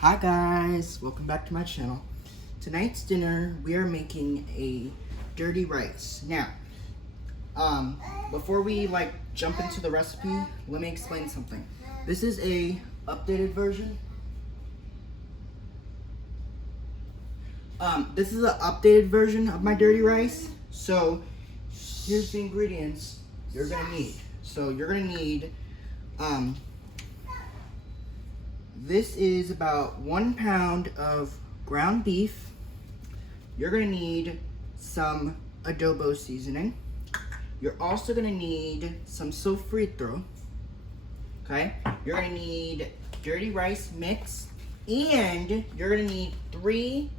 Hi guys, welcome back to my channel. Tonight's dinner, we are making a dirty rice. Now, before we jump into the recipe, let me explain something. This is a updated version. This is an updated version of my dirty rice. So, here's the ingredients you're gonna need. So you're gonna need, this is about 1 pound of ground beef. You're gonna need some adobo seasoning. You're also gonna need some sofrito. Okay? You're gonna need dirty rice mix, and you're gonna need 3.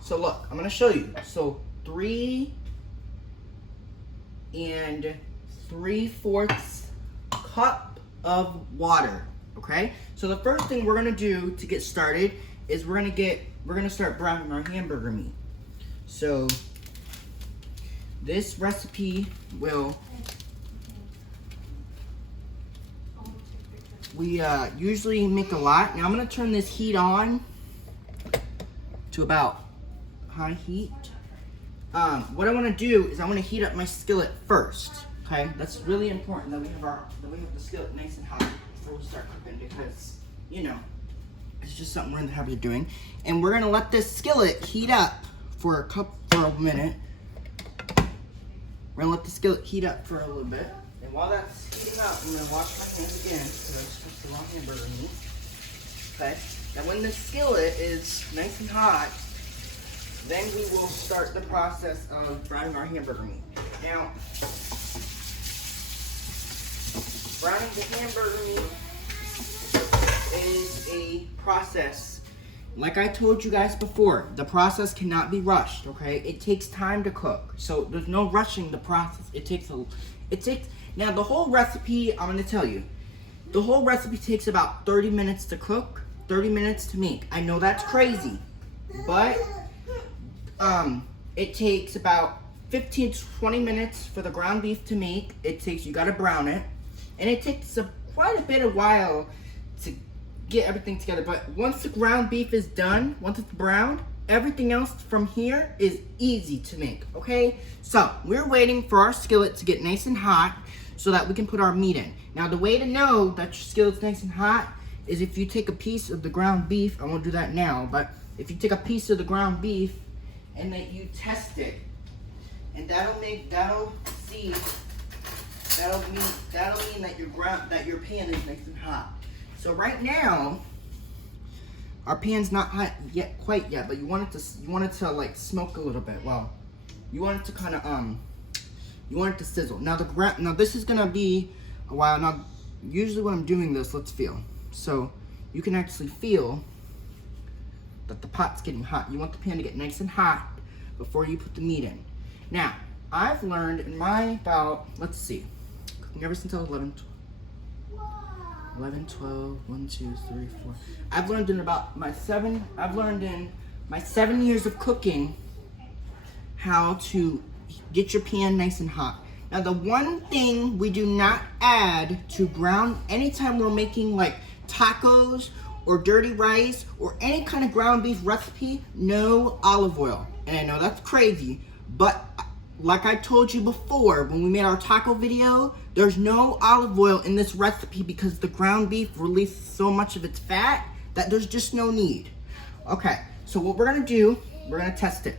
So look, I'm gonna show you. So 3 3/4 cup of water. Okay, so the first thing we're gonna do to get started is we're gonna start browning our hamburger meat. So this recipe we usually make a lot. Now I'm gonna turn this heat on to about high heat. What I want to do is I want to heat up my skillet first. Okay, that's really important that we have the skillet nice and hot before we start cooking, because it's just something we're in the habit of doing. And we're gonna let this skillet heat up for a minute. We're gonna let the skillet heat up for a little bit, and while that's heating up, I'm gonna wash my hands again because I just touched the raw hamburger meat. Okay, now when the skillet is nice and hot, then we will start the process of browning our hamburger meat. Now, browning the hamburger meat is a process. Like I told you guys before, the process cannot be rushed, okay? It takes time to cook. So there's no rushing the process. Now the whole recipe, I'm gonna tell you, the whole recipe takes about 30 minutes to cook, 30 minutes to make. I know that's crazy, but it takes about 15 to 20 minutes for the ground beef to make. You gotta brown it, and it takes quite a bit of while to get everything together. But once the ground beef is done, once it's browned, everything else from here is easy to make, okay? So we're waiting for our skillet to get nice and hot so that we can put our meat in. Now the way to know that your skillet's nice and hot is if you take a piece of the ground beef. I won't do that now, but if you take a piece of the ground beef and then you test it, and that'll mean that your pan is nice and hot. So right now, our pan's not hot quite yet, but you want it to smoke a little bit. Well, you want it to kind of you want it to sizzle. Now this is gonna be a while. Now usually when I'm doing this, let's feel. So you can actually feel that the pot's getting hot. You want the pan to get nice and hot before you put the meat in. Now, I've learned in my let's see, cooking ever since I was 11, 12, 1, 2, 3, 4. I've learned in my 7 years of cooking how to get your pan nice and hot. Now, the one thing we do not add to ground, anytime we're making tacos or dirty rice or any kind of ground beef recipe, no olive oil. And I know that's crazy, but like I told you before when we made our taco video, there's no olive oil in this recipe because the ground beef releases so much of its fat that there's just no need. Okay, so what we're gonna do, we're gonna test it.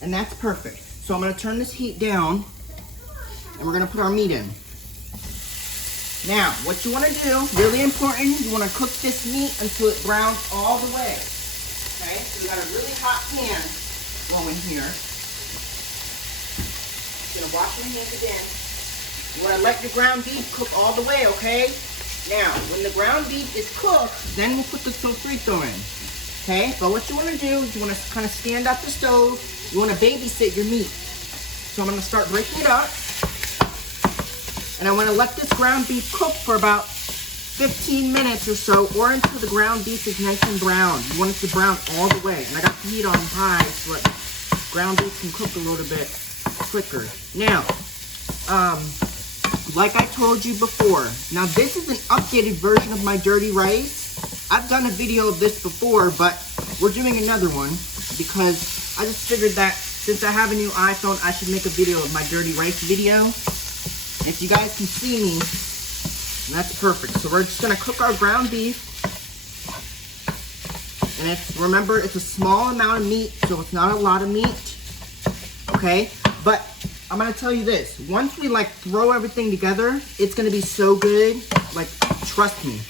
And that's perfect. So I'm gonna turn this heat down and we're gonna put our meat in. Now, what you wanna do, really important, you wanna cook this meat until it browns all the way. Okay, so we got a really hot pan going here. Gonna wash my hands again. You wanna let your ground beef cook all the way, okay? Now, when the ground beef is cooked, then we'll put the sofrito in. Okay, but what you wanna do is you wanna kind of stand up the stove. You wanna babysit your meat. So I'm gonna start breaking it up. And I wanna let this ground beef cook for about 15 minutes or so, or until the ground beef is nice and brown. You want it to brown all the way. And I got the heat on high so that ground beef can cook a little bit quicker. Now, like I told you before, now this is an updated version of my dirty rice. I've done a video of this before, but we're doing another one because I just figured that since I have a new iPhone, I should make a video of my dirty rice video. And if you guys can see me, that's perfect. So we're just gonna cook our ground beef. And remember, it's a small amount of meat, so it's not a lot of meat, okay? But I'm gonna tell you this, once we like throw everything together, it's gonna be so good, like, trust me,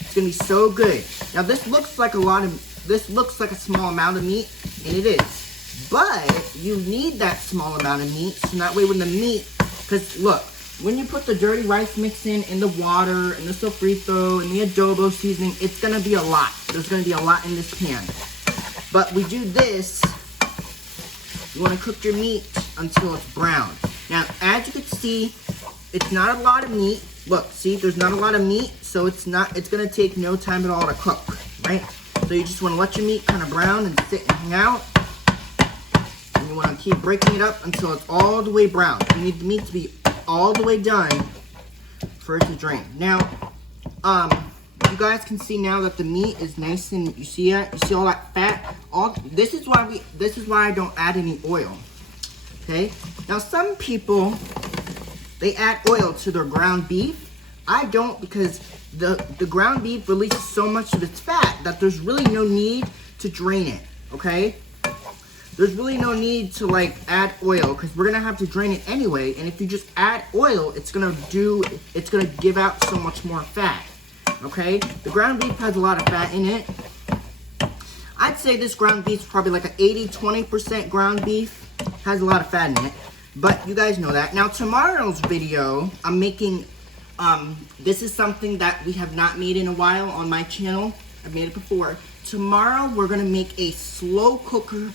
it's gonna be so good. Now this looks like a small amount of meat, and it is, but you need that small amount of meat, so that way when the meat, because look, when you put the dirty rice mix in the water, and the sofrito, and the adobo seasoning, it's gonna be a lot. There's gonna be a lot in this pan. But we do this, you wanna cook your meat until it's brown. Now, as you can see, it's not a lot of meat. Look, see, there's not a lot of meat, so it's gonna take no time at all to cook, right? So you just wanna let your meat kind of brown and sit and hang out. And you wanna keep breaking it up until it's all the way brown. You need the meat to be all the way done for it to drain. Now, you guys can see now that the meat is nice, and you see it. You see all that fat. This is why I don't add any oil. Okay. Now, some people, they add oil to their ground beef. I don't, because the ground beef releases so much of its fat that there's really no need to drain it. Okay. There's really no need to like add oil, because we're gonna have to drain it anyway. And if you just add oil, it's gonna give out so much more fat. Okay, the ground beef has a lot of fat in it. I'd say this ground beef is probably like an 80-20% ground beef. Has a lot of fat in it, but you guys know that. Now tomorrow's video, I'm making. This is something that we have not made in a while on my channel. I've made it before. Tomorrow we're gonna make a slow cooker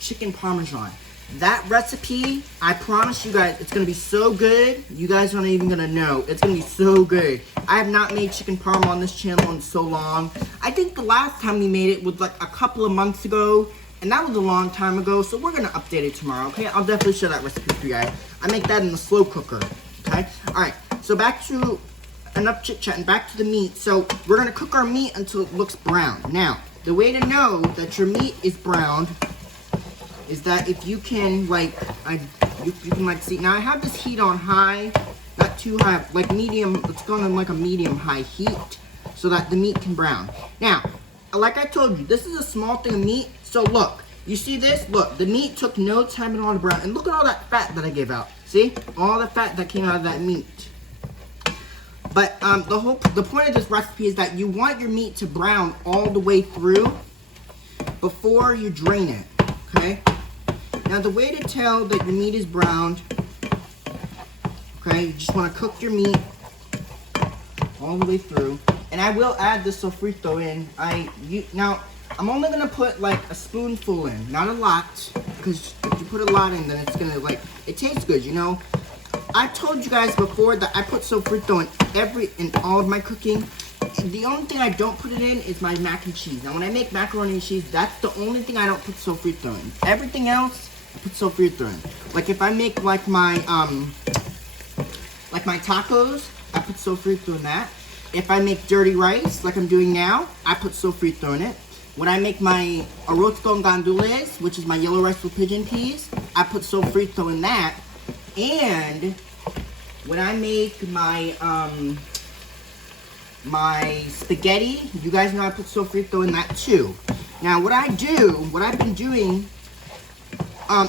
chicken parmesan. That recipe, I promise you guys, it's gonna be so good. You guys aren't even gonna know. It's gonna be so good. I have not made chicken parm on this channel in so long. I think the last time we made it was like a couple of months ago, and that was a long time ago. So we're gonna update it tomorrow. Okay, I'll definitely share that recipe for you guys. I make that in the slow cooker. Okay, all right. So back to enough chit chat and back to the meat. So we're gonna cook our meat until it looks brown. Now, the way to know that your meat is browned is that if you can like, you can like see, now I have this heat on high, not too high, like medium, it's going on like a medium high heat so that the meat can brown. Now, like I told you, this is a small thing of meat, so look, you see this? Look, the meat took no time at all to brown, and look at all that fat that I gave out. See? All the fat that came out of that meat. But the point of this recipe is that you want your meat to brown all the way through before you drain it, okay? Now the way to tell that your meat is browned, okay, you just want to cook your meat all the way through. And I will add the sofrito in. Now, I'm only going to put like a spoonful in, not a lot, because if you put a lot in, then it's going to like, it tastes good, you know. I told you guys before that I put sofrito in all of my cooking. The only thing I don't put it in is my mac and cheese. Now when I make macaroni and cheese, that's the only thing I don't put sofrito in. Everything else, I put sofrito in. Like if I make like my tacos, I put sofrito in that. If I make dirty rice, like I'm doing now, I put sofrito in it. When I make my arroz con gandules, which is my yellow rice with pigeon peas, I put sofrito in that. And when I make my my spaghetti, you guys know I put sofrito in that too. Now what I've been doing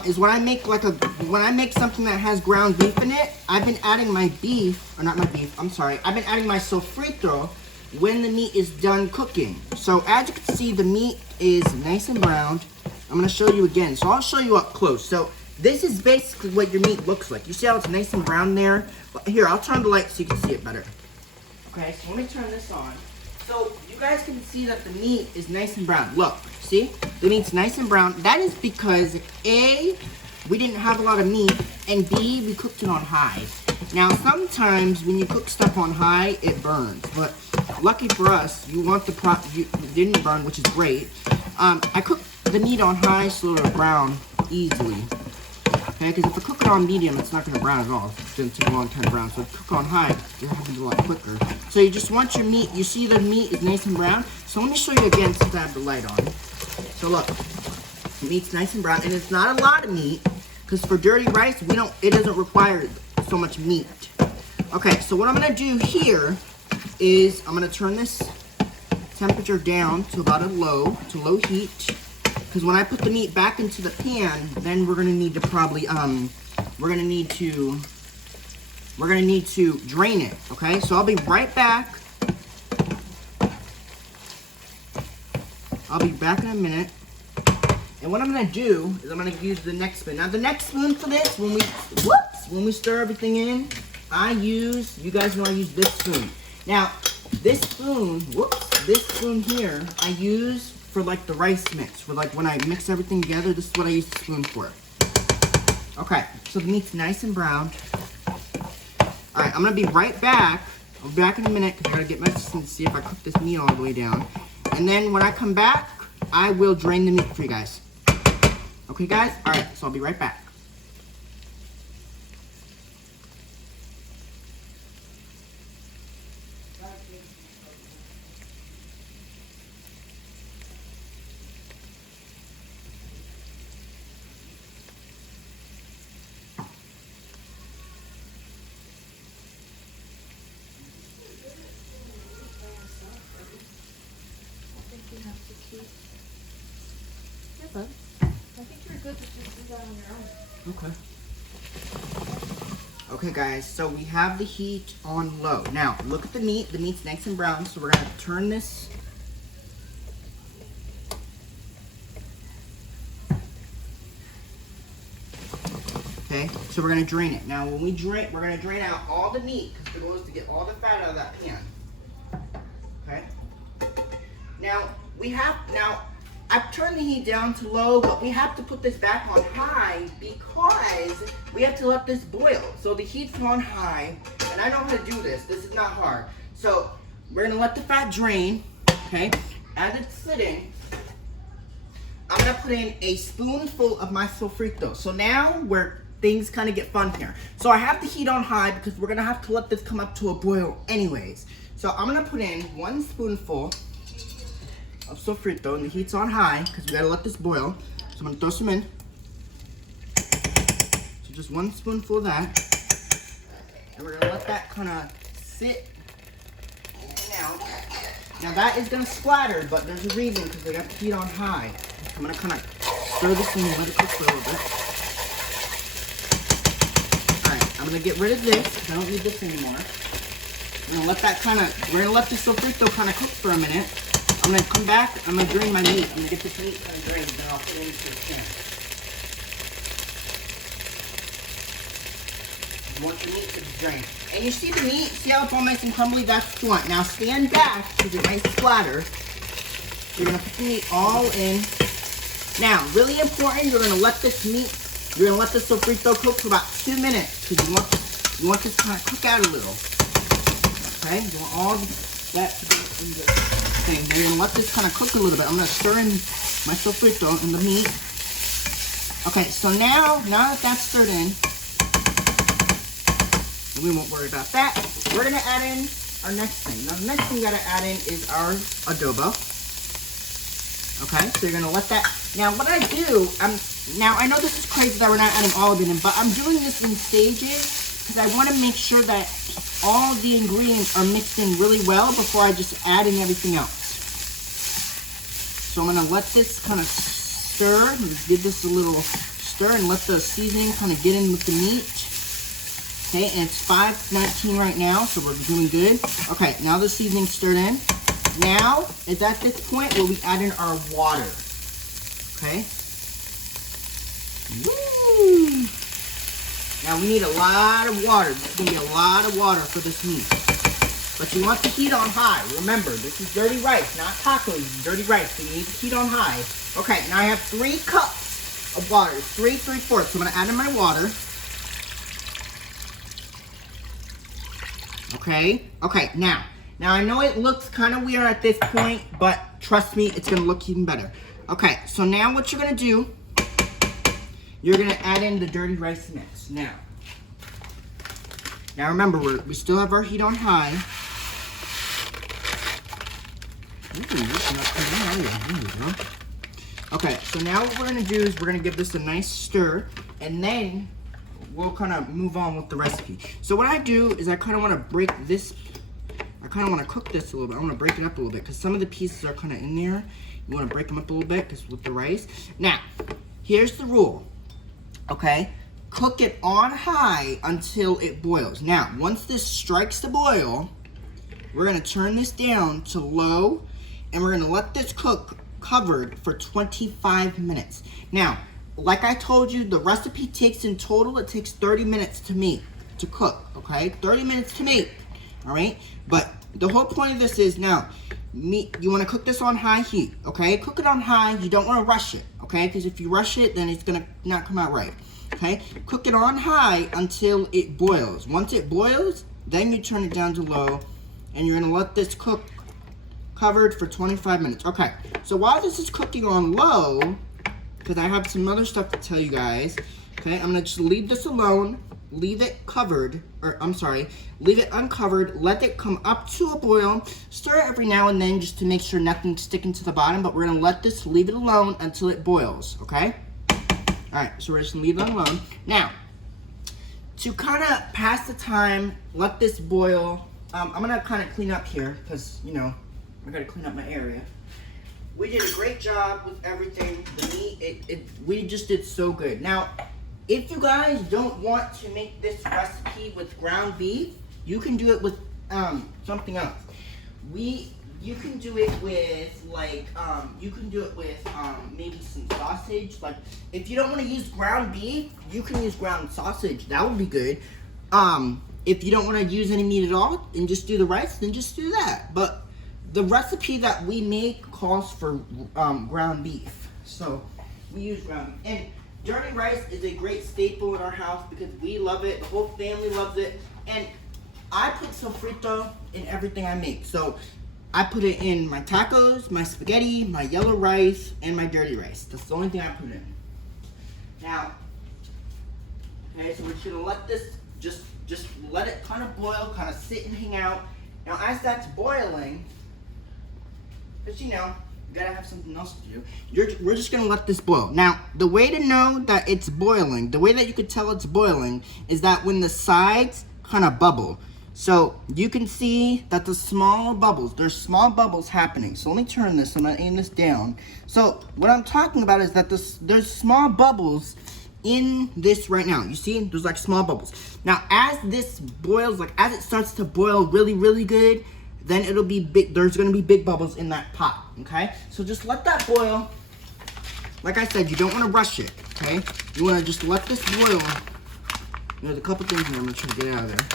is when I make something that has ground beef in it, I've been adding my beef, or not my beef, I'm sorry, I've been adding my sofrito when the meat is done cooking. So as you can see, the meat is nice and browned. I'm gonna show you again, so I'll show you up close. So this is basically what your meat looks like. You see how it's nice and brown there? Here, I'll turn the light so you can see it better. Okay, so let me turn this on. So you guys can see that the meat is nice and brown. Look, see? The meat's nice and brown. That is because A, we didn't have a lot of meat, and B, we cooked it on high. Now, sometimes when you cook stuff on high, it burns. But lucky for us, you didn't burn, which is great. I cooked the meat on high so it'll brown easily. Okay, because if you cook it on medium, it's not going to brown at all. It's going to take a long time to brown. So if you cook on high, it happens a lot quicker. So you just want your meat, you see the meat is nice and brown. So let me show you again since I have the light on. So look, the meat's nice and brown, and it's not a lot of meat, because for dirty rice, it doesn't require so much meat. Okay, so what I'm going to do here is I'm going to turn this temperature down to about low heat. Because when I put the meat back into the pan, then we're gonna need to probably we're gonna need to drain it. Okay, so I'll be right back. I'll be back in a minute. And what I'm gonna do is I'm gonna use the next spoon. Now the next spoon for this, when we stir everything in, you guys know I use this spoon. Now this spoon, this spoon here, I use for like the rice mix, for like when I mix everything together. This is what I use the spoon for. Okay, so the meat's nice and brown. All right, I'm gonna be right back. I'll be back in a minute because I gotta get my system to see if I cook this meat all the way down. And then when I come back, I will drain the meat for you guys. Okay, guys? All right, so I'll be right back. I think you're good to just do that on your own. Okay. Okay, guys, so we have the heat on low. Now, look at the meat. The meat's nice and brown, so we're going to turn this. Okay, so we're going to drain it. Now, when we drain, we're going to drain out all the meat because the goal is to get all the fat out of that pan. Okay? Now, I've turned the heat down to low, but we have to put this back on high because we have to let this boil. So the heat's on high, and I know how to do this. This is not hard. So we're gonna let the fat drain, okay? As it's sitting, I'm gonna put in a spoonful of my sofrito. So now where things kind of get fun here. So I have the heat on high because we're gonna have to let this come up to a boil anyways. So I'm gonna put in 1 spoonful of sofrito, and the heat's on high because we gotta let this boil. So I'm gonna throw some in. So just 1 spoonful of that, and we're gonna let that kind of sit in and out. Now that is gonna splatter, but there's a reason because we got the heat on high. I'm gonna kind of stir this in and let it cook for a little bit. All right, I'm gonna get rid of this because I don't need this anymore. We're gonna let the sofrito kind of cook for a minute. I'm gonna come back, I'm gonna drain my meat. I'm gonna get this meat kind of drained, and then I'll put it into the pan. You want your meat to be drained. And you see the meat, see how it's all nice and crumbly? That's what you want. Now stand back, because it might splatter. You're gonna put the meat all in. Now, really important, you're gonna let this sofrito cook for about 2 minutes, because you want this to kind of cook out a little. Okay, you want all that to go in the thing. Then you're gonna let this kind of cook a little bit. I'm gonna stir in my sofrito and the meat. Okay, so now that that's stirred in, we won't worry about that. We're gonna add in our next thing. Now the next thing we gotta add in is our adobo. Okay, so you're gonna let that. Now what I do, now I know this is crazy that we're not adding all of it in, but I'm doing this in stages because I want to make sure that all of the ingredients are mixed in really well before I just add in everything else. So I'm gonna let this kind of stir, just give this a little stir and let the seasoning kind of get in with the meat. Okay, and it's 5:19 right now, so we're doing good. Okay, now the seasoning's stirred in. Now, it's at this point where we add in our water. Okay? Woo! Now we need a lot of water. This is going to be a lot of water for this meat. But you want the heat on high. Remember, this is dirty rice, not tacos. It's dirty rice, so you need the heat on high. Okay, now I have 3 cups of water. 3/4. So I'm going to add in my water. Okay, now I know it looks kind of weird at this point, but trust me, it's going to look even better. Okay, so now what you're going to do, you're gonna add in the dirty rice mix. Now remember, we still have our heat on high. Okay, so now what we're gonna do is we're gonna give this a nice stir, and then we'll kind of move on with the recipe. So what I do is I kind of want to break this. I kind of want to cook this a little bit. I want to break it up a little bit because some of the pieces are kind of in there. You want to break them up a little bit because with the rice. Now, here's the rule. Okay, cook it on high until it boils. Now, once this strikes the boil, we're gonna turn this down to low, and we're gonna let this cook covered for 25 minutes. Now, like I told you, the recipe takes in total, it takes 30 minutes to cook, okay? 30 minutes to make, all right? But the whole point of this is now, you wanna cook this on high heat, okay? Cook it on high, you don't wanna rush it, okay? Because if you rush it, then it's gonna not come out right, okay? Cook it on high until it boils. Once it boils, then you turn it down to low, and you're gonna let this cook covered for 25 minutes. Okay, so while this is cooking on low, because I have some other stuff to tell you guys, okay, I'm gonna just leave this alone, leave it covered, or I'm sorry, leave it uncovered, let it come up to a boil, stir it every now and then just to make sure nothing's sticking to the bottom, but we're gonna leave it alone until it boils, okay? Alright, so we're just gonna leave it alone. Now, to kind of pass the time, let this boil. I'm gonna kind of clean up here, because, you know, I gotta clean up my area. We did a great job with everything. The meat, we just did so good. Now, if you guys don't want to make this recipe with ground beef, you can do it with something else. You can do it with maybe some sausage. Like, if you don't want to use ground beef, you can use ground sausage. That would be good. If you don't want to use any meat at all and just do the rice, then just do that. But the recipe that we make calls for ground beef, so we use ground beef. And dirty rice is a great staple in our house because we love it. The whole family loves it. And I put sofrito in everything I make. So I put it in my tacos, my spaghetti, my yellow rice, and my dirty rice. That's the only thing I put in. Now, okay, so we're just gonna let this just let it kind of boil, kind of sit and hang out. Now, as that's boiling, because you know, you gotta have something else to do. We're just gonna let this boil. Now, the way to know that it's boiling, the way that you could tell it's boiling, is that when the sides kind of bubble. So you can see that there's small bubbles happening. So let me turn this, I'm gonna aim this down. So what I'm talking about is that there's small bubbles in this right now. You see, there's like small bubbles. Now, as this boils, like as it starts to boil really, really good, then it'll be big, there's gonna be big bubbles in that pot, okay? So just let that boil. Like I said, you don't wanna rush it, okay? You wanna just let this boil. There's a couple things here I'm gonna try to get out of there.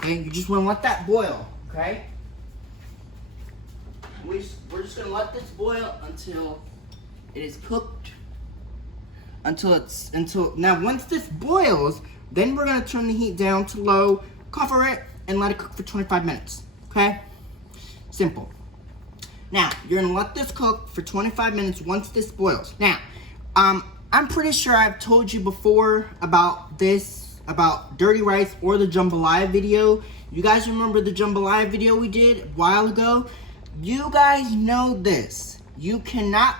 Okay, you just wanna let that boil, okay? We're just gonna let this boil until it is cooked. Now once this boils, then we're gonna turn the heat down to low, cover it, and let it cook for 25 minutes, okay? Simple. Now, you're gonna let this cook for 25 minutes once this boils. Now, I'm pretty sure I've told you before about this, about dirty rice or the jambalaya video. You guys remember the jambalaya video we did a while ago? You guys know this. You cannot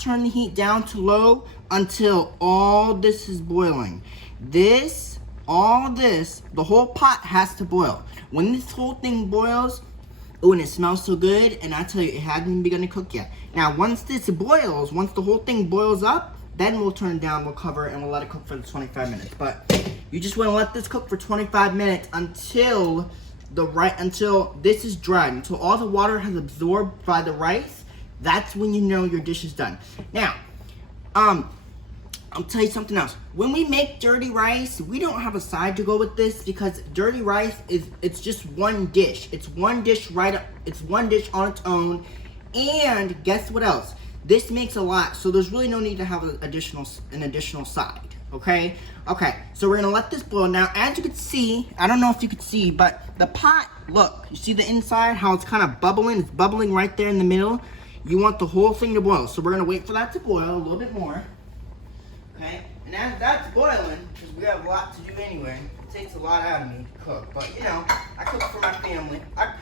turn the heat down to low until all this is boiling. All this, the whole pot has to boil. When this whole thing boils, oh, and it smells so good, and I tell you, it hasn't even begun to cook yet. Now, once this boils, once the whole thing boils up, then we'll turn it down, we'll cover it, and we'll let it cook for the 25 minutes. But you just want to let this cook for 25 minutes until this is dried, until all the water has absorbed by the rice. That's when you know your dish is done. Now, I'll tell you something else. When we make dirty rice, we don't have a side to go with this because dirty rice it's just one dish. It's one dish it's one dish on its own. And guess what else? This makes a lot, so there's really no need to have an additional side. Okay? Okay, so we're gonna let this boil. Now, as you can see, I don't know if you can see, but the pot, look, you see the inside, how it's kind of bubbling? It's bubbling right there in the middle. You want the whole thing to boil. So we're gonna wait for that to boil a little bit more. Okay? And as that's boiling, because we have a lot to do anyway, it takes a lot out of me to cook. But you know, I cook for my family. I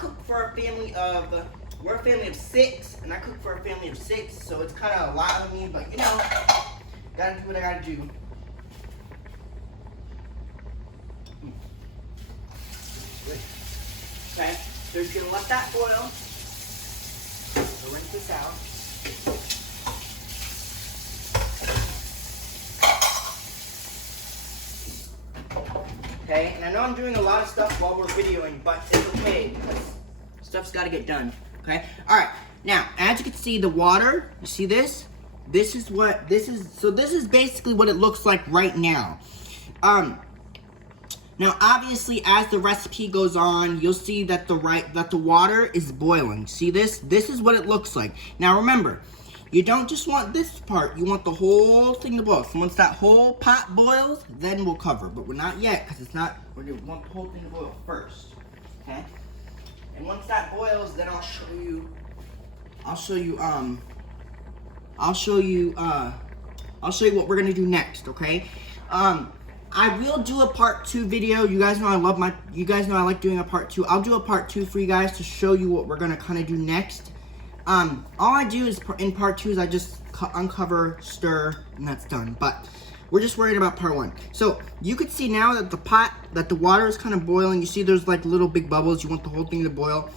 cook for a family of, we're a family of 6, and I cook for a family of 6, so it's kind of a lot of me, but you know, gotta do what I gotta do. Okay, so you're gonna let that boil. So rinse this out. Okay, and I know I'm doing a lot of stuff while we're videoing, but it's okay because stuff's got to get done. Okay, all right. Now, as you can see, the water. You see this? This is what this is. So this is basically what it looks like right now. Now, obviously, as the recipe goes on, you'll see that the water is boiling. See this? This is what it looks like. Now, remember, you don't just want this part. You want the whole thing to boil. So once that whole pot boils, then we'll cover. But we're not yet because it's not. We're gonna want the whole thing to boil first. Okay. And once that boils, then I'll show you what we're gonna do next. Okay. I will do a part 2 video. You guys know I like doing a part 2. I'll do a part 2 for you guys to show you what we're gonna kind of do next. All I do is in part 2 is I just uncover, stir, and that's done. But we're just worried about part 1. So you can see now that the water is kind of boiling. You see there's like little big bubbles. You want the whole thing to boil.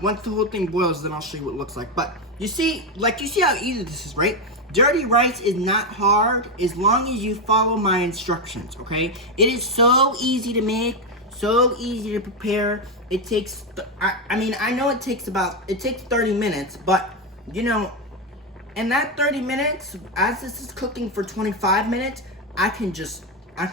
Once the whole thing boils, then I'll show you what it looks like. But you see how easy this is, right? Dirty rice is not hard as long as you follow my instructions, okay? It is so easy to make, so easy to prepare. It takes, I know it takes 30 minutes, but, you know, in that 30 minutes, as this is cooking for 25 minutes, I can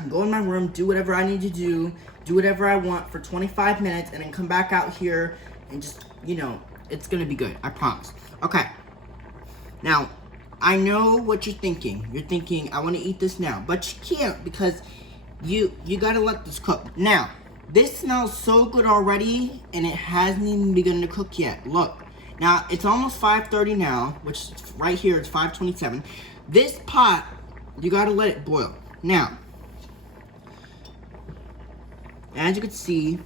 go in my room, do whatever I need to do whatever I want for 25 minutes, and then come back out here and just, you know, it's gonna be good, I promise. Okay, now, I know what you're thinking. You're thinking, I want to eat this now. But you can't because you gotta let this cook. Now, this smells so good already, and it hasn't even begun to cook yet. Look. Now, it's almost 5:30 now, which right here it's 5:27. This pot, you gotta let it boil. Now, as you can see,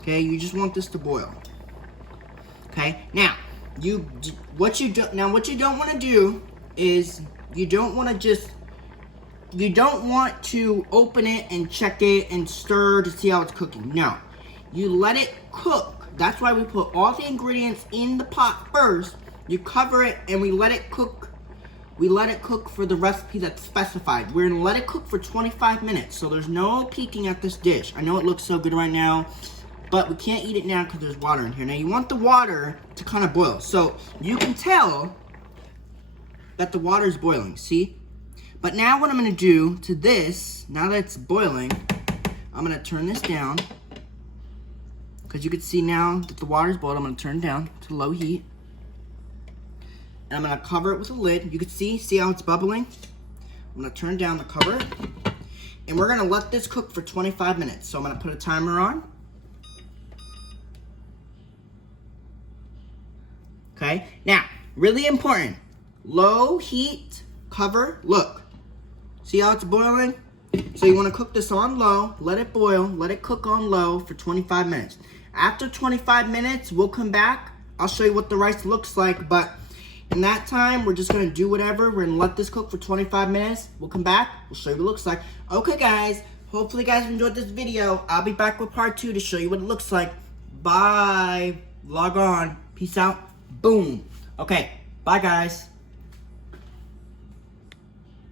okay, you just want this to boil. Okay, now, what you don't want to do is you don't want to open it and check it and stir to see how it's cooking. No, you let it cook. That's why we put all the ingredients in the pot first. You cover it and we let it cook. We let it cook for the recipe that's specified. We're gonna let it cook for 25 minutes. So there's no peeking at this dish. I know it looks so good right now, but we can't eat it now because there's water in here. Now you want the water to kind of boil. So you can tell that the water is boiling, see? But now what I'm gonna do to this, now that it's boiling, I'm gonna turn this down. Because you can see now that the water's boiled, I'm gonna turn it down to low heat. And I'm gonna cover it with a lid. You can see how it's bubbling? I'm gonna turn down the cover. And we're gonna let this cook for 25 minutes. So I'm gonna put a timer on. Okay, now, really important, low heat, cover, look, see how it's boiling? So you wanna cook this on low, let it boil, let it cook on low for 25 minutes. After 25 minutes, we'll come back, I'll show you what the rice looks like, but in that time, we're just gonna do whatever, we're gonna let this cook for 25 minutes, we'll come back, we'll show you what it looks like. Okay guys, hopefully you guys enjoyed this video. I'll be back with part 2 to show you what it looks like. Bye, log on, peace out. Boom. Okay, bye guys.